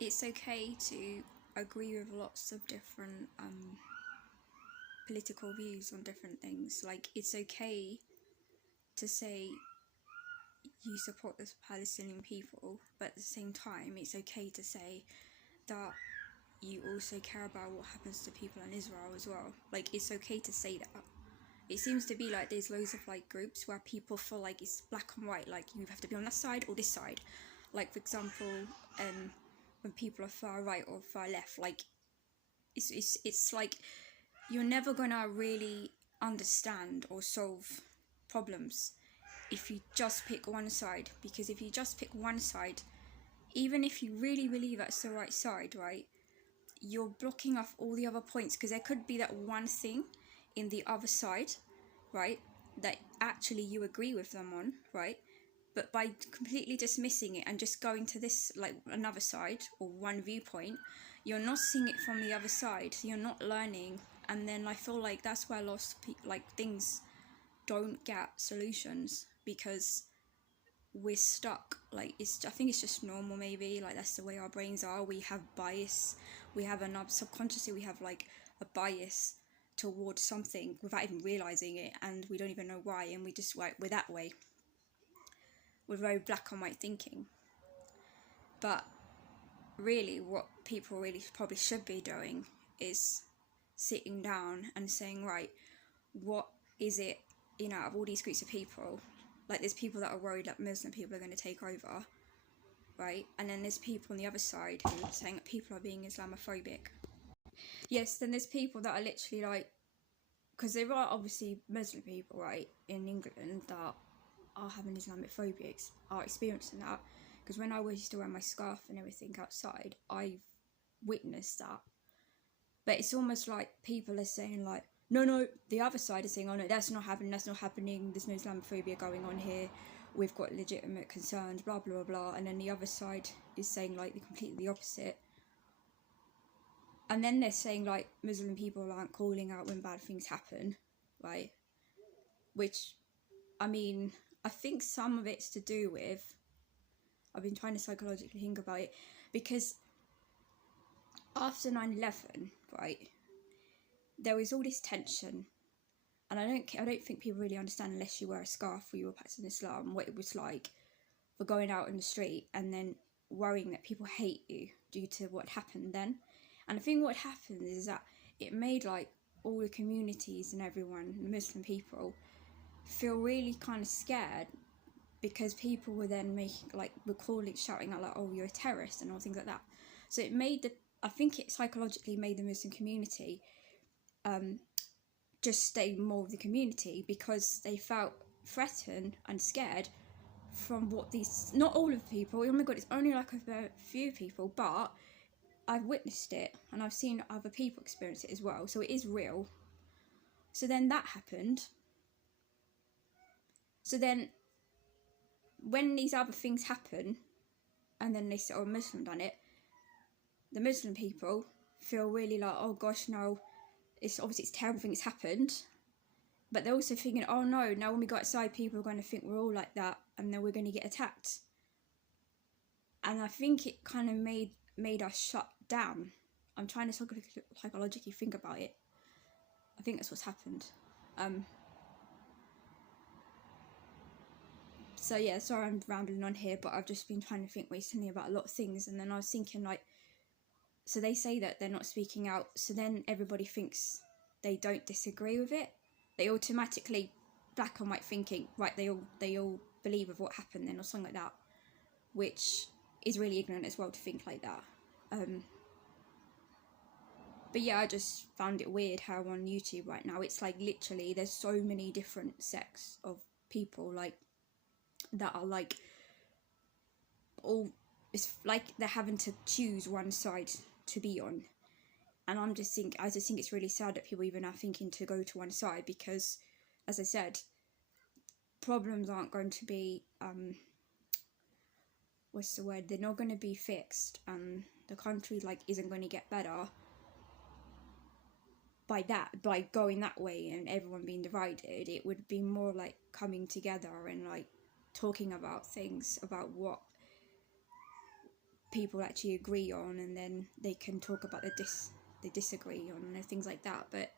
it's okay to agree with lots of different political views on different things. Like, it's okay to say you support the Palestinian people, but at the same time, it's okay to say that you also care about what happens to people in Israel as well. Like, it's okay to say that. It seems to be like there's loads of like groups where people feel like it's black and white, like you have to be on that side or this side. Like, for example, when people are far right or far left, like it's like you're never gonna really understand or solve problems if you just pick one side. Because if you just pick one side, even if you really believe that's the right side, right, you're blocking off all the other points, because there could be that one thing in the other side, right, that actually you agree with them on, right, but by completely dismissing it and just going to this, like, another side or one viewpoint, you're not seeing it from the other side, you're not learning. And then I feel like that's where lots of like things don't get solutions, because we're stuck. Like, I think it's just normal, maybe, like that's the way our brains are. We have bias, we have subconsciously we have like a bias towards something without even realizing it, and we don't even know why, and we just, like, we're that way. We're very black and white thinking. But really what people really probably should be doing is sitting down and saying, right, what is it, out of all these groups of people, like, there's people that are worried that Muslim people are going to take over, right? And then there's people on the other side who are saying that people are being Islamophobic. Yes, then there's people that are literally like, because there are obviously Muslim people, right, in England that are having Islamophobia, are experiencing that. Because when I used to wear my scarf and everything outside, I've witnessed that. But it's almost like people are saying, like, no, the other side is saying, oh no, that's not happening, there's no Islamophobia going on here, we've got legitimate concerns, blah blah blah. And then the other side is saying like completely the opposite. And then they're saying like Muslim people aren't calling out when bad things happen, right? Which, I mean, I think some of it's to do with, I've been trying to psychologically think about it, because after 9/11, right, there was all this tension, and I don't think people really understand, unless you wear a scarf or you were practicing Islam, what it was like for going out in the street and then worrying that people hate you due to what happened then. And I think what happened is that it made like all the communities and everyone, the Muslim people, feel really kind of scared, because people were then shouting out like, oh, you're a terrorist and all things like that. So it made I think it psychologically made the Muslim community just stay more with the community, because they felt threatened and scared from what these, not all of the people, oh my god, it's only like a few people, but I've witnessed it and I've seen other people experience it as well, so it is real. So then that happened. So then when these other things happen, and then they say, oh, Muslim done it, the Muslim people feel really like, oh gosh, no, it's a terrible thing that's happened. But they're also thinking, oh no, now when we go outside, people are going to think we're all like that, and then we're going to get attacked. And I think it kind of made us shut down. I'm trying to psychologically think about it. I think that's what's happened. So yeah, sorry I'm rambling on here, but I've just been trying to think recently about a lot of things, and then I was thinking, like, so they say that they're not speaking out, so then everybody thinks they don't disagree with it. They automatically, black and white thinking, right, they all believe of what happened then, or something like that, which is really ignorant as well to think like that. But yeah, I just found it weird how on YouTube right now, it's like literally there's so many different sects of people like that are like all, it's like they're having to choose one side to be on. And I just think it's really sad that people even are thinking to go to one side, because, as I said, problems aren't going to be they're not going to be fixed, and the country like isn't going to get better by going that way and everyone being divided. It would be more like coming together and like talking about things, about people actually agree on, and then they can talk about they disagree on, things like that. But